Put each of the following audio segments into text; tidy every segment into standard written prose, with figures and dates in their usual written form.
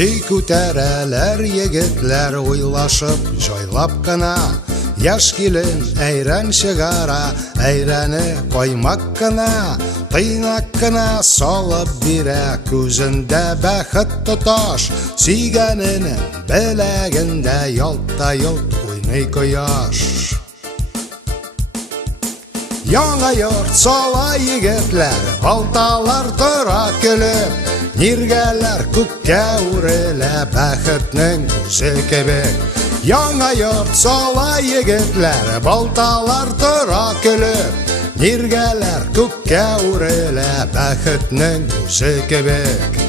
Үй күтәрәләр егетләр уйлашып, җайлап кына. Яш килен әйрән чыгара, әйрәне каймак кына. Тыйнак кына салып бирә, күзендә бәхет тоташ. Сөйгәнене беләгендә ялт-та-ялт уйный кояш. Яңа йорт сала егетләр, балталар тора көлеп. Ниргәләр күккә үрелә, бәхетнең үзе кебек. Яңа йорт сала егетләр, балталар тора көлеп. Ниргәләр күккә үрелә, бәхетнең үзе кебек.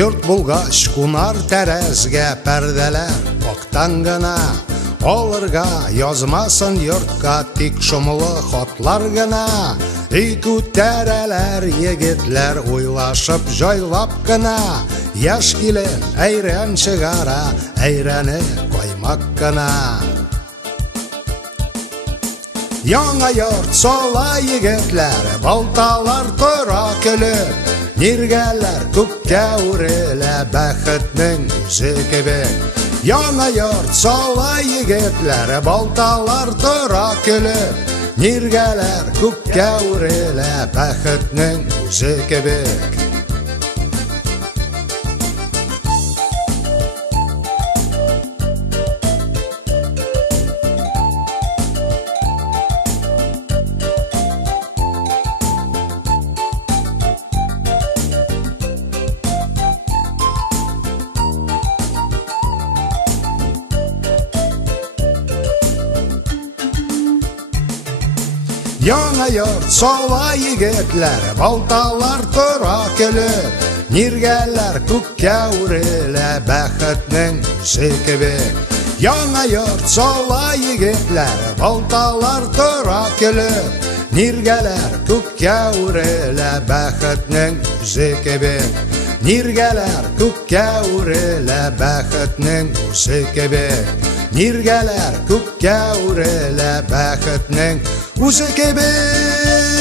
Йорт булгач кунар тәрәзгә пәрдәләр актан гына. Алырга язмасын йортка тик шомлы хатлар гына. Үй күтәрәләр егетләр уйлашып җайлап кына. Яш килен әйрән чыгара, әйрәне каймак кына. Яңа йорт сала егетләр, балталар тора көлеп. Ниргәләр күккә үрелә, бәхетнең үзе кебек. Яңа йорт сала егетләр, балталар тора көлеп. Ниргәләр күккә үрелә, бәхетнең үзе кебек. Яңа йорт сала егетләр, балталар тора көлеп. Ниргәләр күккә үрелә, бәхетнең үзе кебек. Яңа йорт сала егетләр, балталар тора көлеп. Ниргәләр күккә үрелә, бәхетнең үзе кебек. Ниргәләр күккә үрелә, бәхетнең үзе кебек. Ниргәләр күккә үрелә, бәхетнең үзе кебек.